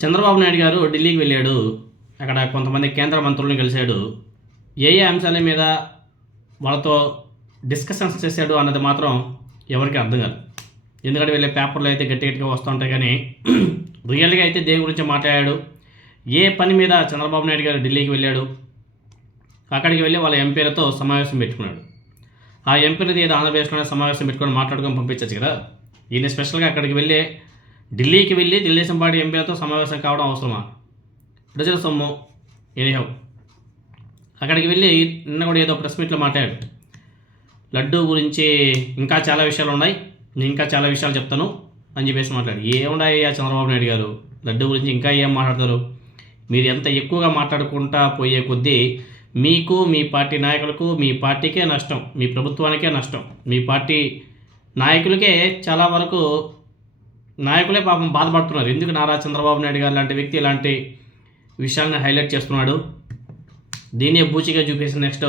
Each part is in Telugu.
చంద్రబాబు నాయుడు గారు ఢిల్లీకి వెళ్ళాడు. అక్కడ కొంతమంది కేంద్ర మంత్రులను కలిశాడు. ఏ ఏ అంశాల మీద వాళ్ళతో డిస్కషన్స్ చేశాడు అన్నది మాత్రం ఎవరికి అర్థం కాదు. ఎందుకంటే వెళ్ళే పేపర్లు అయితే గట్టి గట్టిగా వస్తూ ఉంటాయి కానీ రియల్గా అయితే దేని గురించి మాట్లాడాడు? ఏ పని మీద చంద్రబాబు నాయుడు గారు ఢిల్లీకి వెళ్ళాడు? అక్కడికి వెళ్ళి వాళ్ళ ఎంపీలతో సమావేశం పెట్టుకున్నాడు. ఆ ఎంపీలది ఏదో ఆంధ్రప్రదేశ్లోనే సమావేశం పెట్టుకొని మాట్లాడుకొని పంపించచ్చు కదా? ఈయన స్పెషల్గా అక్కడికి వెళ్ళి ఢిల్లీకి వెళ్ళి తెలుగుదేశం పార్టీ ఎంపీలతో సమావేశం కావడం అవసరమా? ప్రజల సొమ్ము. ఎనీహౌ అక్కడికి వెళ్ళి నిన్న కూడా ఏదో ప్రెస్ మీట్లో మాట్లాడాడు. లడ్డు గురించి ఇంకా చాలా విషయాలు ఉన్నాయి. నేను ఇంకా చాలా విషయాలు చెప్తాను అని చెప్పేసి మాట్లాడు ఏమున్నాయ్యా చంద్రబాబు నాయుడు గారు? లడ్డు గురించి ఇంకా ఏం మాట్లాడతారు? మీరు ఎంత ఎక్కువగా మాట్లాడుకుంటా పోయే కొద్దీ మీకు మీ పార్టీ నాయకులకు మీ పార్టీకే నష్టం మీ ప్రభుత్వానికే నష్టం మీ పార్టీ నాయకులకే చాలా వరకు నాయకులే పాపం బాధపడుతున్నారు. ఎందుకు నారా చంద్రబాబు నాయుడు గారు లాంటి వ్యక్తి ఇలాంటి విషయాలను హైలైట్ చేస్తున్నాడు? దీన్నే బూచిగా చూపేసి నెక్స్ట్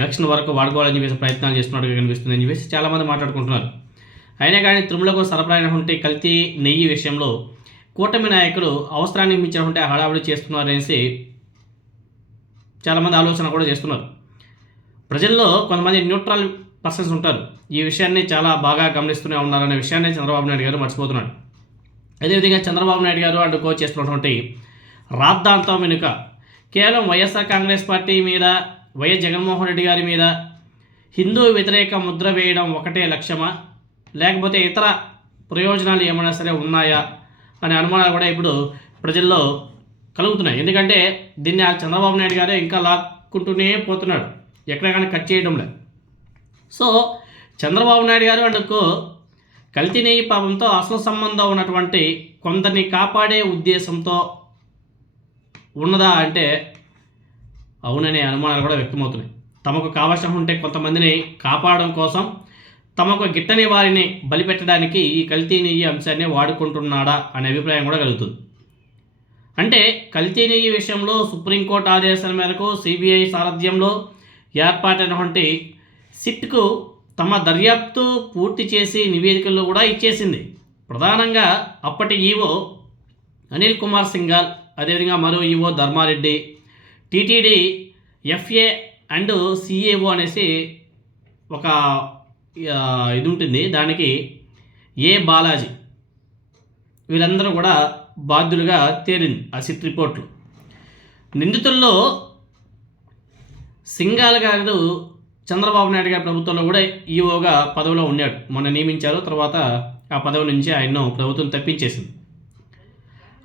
ఎలక్షన్ వరకు వాడుకోవాలని చెప్పేసి ప్రయత్నాలు చేస్తున్నట్టుగా కనిపిస్తుంది అని చెప్పేసి చాలామంది మాట్లాడుకుంటున్నారు. అయినా కానీ తిరుమలకు సరఫరా అయినటువంటి కల్తీ నెయ్యి విషయంలో కూటమి నాయకులు అవసరానికి మించినటువంటి హడావిడి చేస్తున్నారనేసి చాలామంది ఆలోచన కూడా చేస్తున్నారు. ప్రజల్లో కొంతమంది న్యూట్రల్ పర్సన్స్ ఉంటారు. ఈ విషయాన్ని చాలా బాగా గమనిస్తూనే ఉన్నారనే విషయాన్ని చంద్రబాబు నాయుడు గారు మర్చిపోతున్నాడు. అదేవిధంగా చంద్రబాబు నాయుడు గారు అడ్డుకో చేస్తున్నటువంటి రాద్ధాంతం వెనుక కేవలం వైఎస్ఆర్ కాంగ్రెస్ పార్టీ మీద వైఎస్ జగన్మోహన్ రెడ్డి గారి మీద హిందూ వ్యతిరేక ముద్ర వేయడం ఒకటే లక్ష్యమా? లేకపోతే ఇతర ప్రయోజనాలు ఏమైనా సరే ఉన్నాయా? అనే అనుమానాలు కూడా ఇప్పుడు ప్రజల్లో కలుగుతున్నాయి. ఎందుకంటే దీన్ని ఆ చంద్రబాబు నాయుడు గారే ఇంకా లాక్కుంటూనే పోతున్నాడు. ఎక్కడ కానీ కట్ చేయడం లేదు సో చంద్రబాబు నాయుడు గారు అందుకు కల్తీ నెయ్యి పాపంతో అసలు సంబంధం ఉన్నటువంటి కొందరిని కాపాడే ఉద్దేశంతో ఉన్నదా అంటే అవుననే అనుమానాలు కూడా వ్యక్తమవుతున్నాయి. తమకు కావలసిన ఉంటే కొంతమందిని కాపాడడం కోసం తమకు గిట్టని వారిని బలిపెట్టడానికి ఈ కల్తీ నెయ్యి అంశాన్ని వాడుకుంటున్నాడా అనే అభిప్రాయం కూడా కలుగుతుంది. అంటే కల్తీ నెయ్యి విషయంలో సుప్రీంకోర్టు ఆదేశాల మేరకు సిబిఐ సారథ్యంలో ఏర్పాటైనటువంటి సిట్కు తమ దర్యాప్తు పూర్తి చేసి నివేదికలు కూడా ఇచ్చేసింది. ప్రధానంగా అప్పటి ఈవో అనిల్ కుమార్ సింగాల్ అదేవిధంగా మరో EO Dharma Reddy TTD FA and CAO అనేసి ఒక ఇది ఉంటుంది దానికి ఏ బాలాజీ వీళ్ళందరూ కూడా బాధ్యులుగా తేలింది ఆ సిట్ రిపోర్ట్లు. నిందితుల్లో సింగాల్ గారు చంద్రబాబు నాయుడు గారి ప్రభుత్వంలో కూడా ఈఓగా పదవిలో ఉన్నాడు. మొన్న నియమించారు తర్వాత ఆ పదవి నుంచి ఆయన్ను ప్రభుత్వం తప్పించేసింది.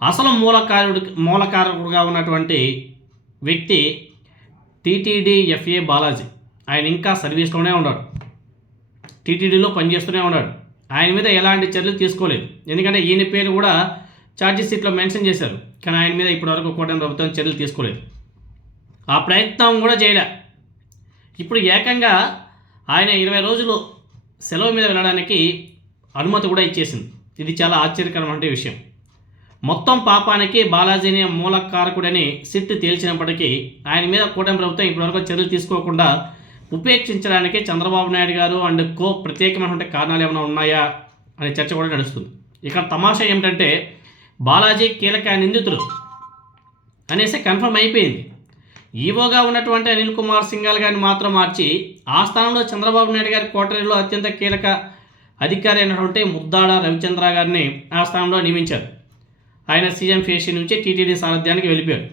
అసలు మూలకారుడు మూలకారకుడుగా ఉన్నటువంటి వ్యక్తి టీటీడీ ఎఫ్ఏ బాలాజీ. ఆయన ఇంకా సర్వీస్లోనే ఉన్నాడు. టీటీడీలో పనిచేస్తూనే ఉన్నాడు. ఆయన మీద ఎలాంటి చర్యలు తీసుకోలేదు. ఎందుకంటే ఈయన పేరు కూడా ఛార్జీషీట్లో మెన్షన్ చేశారు. కానీ ఆయన మీద ఇప్పటివరకు కూటమి ప్రభుత్వం చర్యలు తీసుకోలేదు. ఆ ప్రయత్నం కూడా చేయలే. ఇప్పుడు ఏకంగా ఆయన ఇరవై రోజులు సెలవు మీద వెళ్ళడానికి అనుమతి కూడా ఇచ్చేసింది. ఇది చాలా ఆశ్చర్యకరమైన విషయం. మొత్తం పాపానికి బాలాజీని మూలకారకుడని సిట్ తేల్చినప్పటికీ ఆయన మీద కూటమి ప్రభుత్వం ఇప్పటివరకు చర్యలు తీసుకోకుండా ఉపేక్షించడానికి చంద్రబాబు నాయుడు గారు అండ్ కో ప్రత్యేకమైనటువంటి కారణాలు ఏమైనా ఉన్నాయా అనే చర్చ కూడా నడుస్తుంది. ఇక్కడ తమాషా ఏమిటంటే బాలాజీ కీలక నిందితుడు అనేసి కన్ఫర్మ్ అయిపోయింది. ఈవోగా ఉన్నటువంటి అనిల్ కుమార్ సింగాల్ గారిని మాత్రం మార్చి ఆ స్థానంలో చంద్రబాబు నాయుడు గారి కోటరీలో అత్యంత కీలక అధికారి అయినటువంటి ముద్దాడ రవిచంద్ర గారిని ఆ స్థానంలో నియమించారు. ఆయన సీఎం ఫేషి నుంచి టీటీడీ సారథ్యానికి వెళ్ళిపోయారు.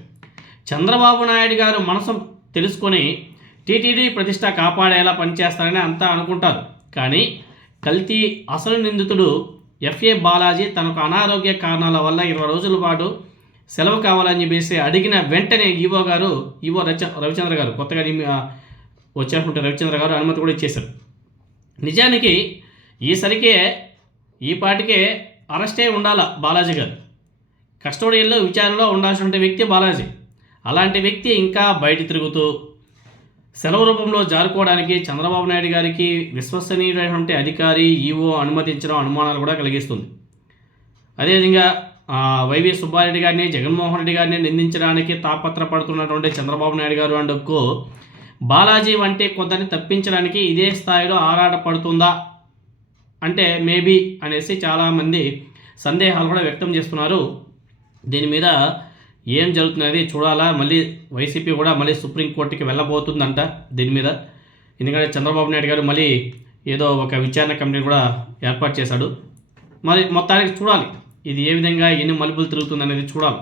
చంద్రబాబు నాయుడు గారు మనసు తెలుసుకొని టీటీడీ ప్రతిష్ట కాపాడేలా పనిచేస్తారని అంతా అనుకుంటారు. కానీ కల్తీ అసలు నిందితుడు ఎఫ్ఏ బాలాజీ తనకు అనారోగ్య కారణాల వల్ల ఇరవై రోజుల పాటు సెలవు కావాలని చెప్పేసి అడిగిన వెంటనే ఈవో గారు ఈవో రచ రవిచంద్ర గారు కొత్తగా నియమి- వచ్చేటువంటి రవిచంద్ర గారు అనుమతి కూడా ఇచ్చేశారు. నిజానికి ఈసరికే ఈ పాటికే అరెస్టే ఉండాల బాలాజీ గారు? కస్టోడియల్లో విచారణలో ఉండాల్సిన వ్యక్తి బాలాజీ. అలాంటి వ్యక్తి ఇంకా బయట తిరుగుతూ సెలవు రూపంలో జారుకోవడానికి చంద్రబాబు నాయుడు గారికి విశ్వసనీయుడైనటువంటి అధికారి ఈవో అనుమతించడం అనుమానాలు కూడా కలిగిస్తుంది. అదేవిధంగా వైవి సుబ్బారెడ్డి గారిని జగన్మోహన్ రెడ్డి గారిని నిందించడానికి తాపత్రపడుతున్నటువంటి చంద్రబాబు నాయుడు గారు అండ్ కో బాలాజీ వంటి కొందరిని తప్పించడానికి ఇదే స్థాయిలో ఆరాటపడుతుందా? అంటే మేబీ అనేసి చాలామంది సందేహాలు కూడా వ్యక్తం చేస్తున్నారు. దీని మీద ఏం జరుగుతున్నది చూడాలా? మళ్ళీ వైసీపీ కూడా మళ్ళీ సుప్రీంకోర్టుకి వెళ్ళబోతుందంట దీని మీద. ఎందుకంటే చంద్రబాబు నాయుడు గారు మళ్ళీ ఏదో ఒక విచారణ కమిటీని కూడా ఏర్పాటు చేశాడు. మరి మొత్తానికి చూడాలి. ఇది ఏ విధంగా ఎన్ని మలుపులు తిరుగుతుంది అనేది చూడాలి.